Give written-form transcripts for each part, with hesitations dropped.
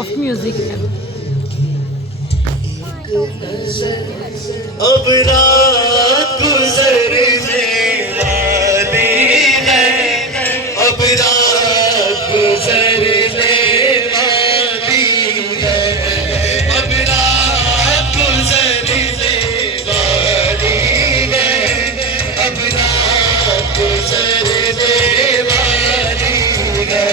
Soft music है। अब रात गुजरने वाली है, अब रात गुजरने वाली है, अब रात गुजरने वाली है, अब रात गुजरने वाली है,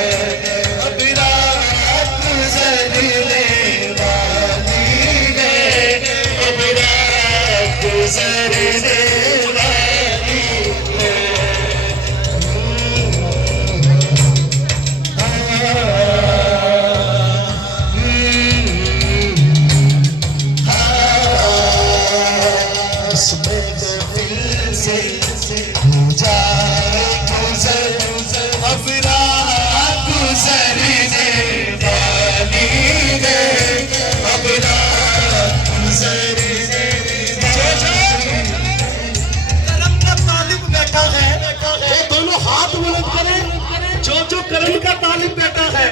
अब रात गुजरने वाली है, अब रात गुजरने वाली है। इसमें दिल से हो जाए गुजर, अब रात गुजरने वाली है, अब रात गुजरने। करम का तालिब बैठा है, ये दोनों हाथ बुलंद करें। जो करम का तालिब बैठा है,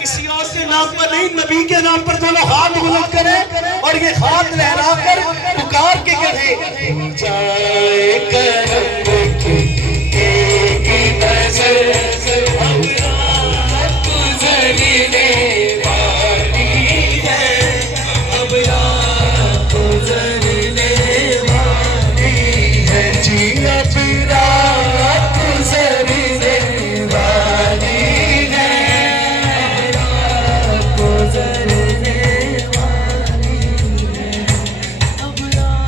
किसी और के नाम पर नहीं, नबी के नाम पर दोनों हाथ बुलंद करें और ये हाथ लहराकर पुकार के कहे, जाए करम की एक नजर, अब रात गुजरने वाली है, अब रात गुजरने वाली है जी, अब रात गुजरने वाली है, रात गुजरने वाली है, अब रात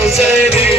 गुजरने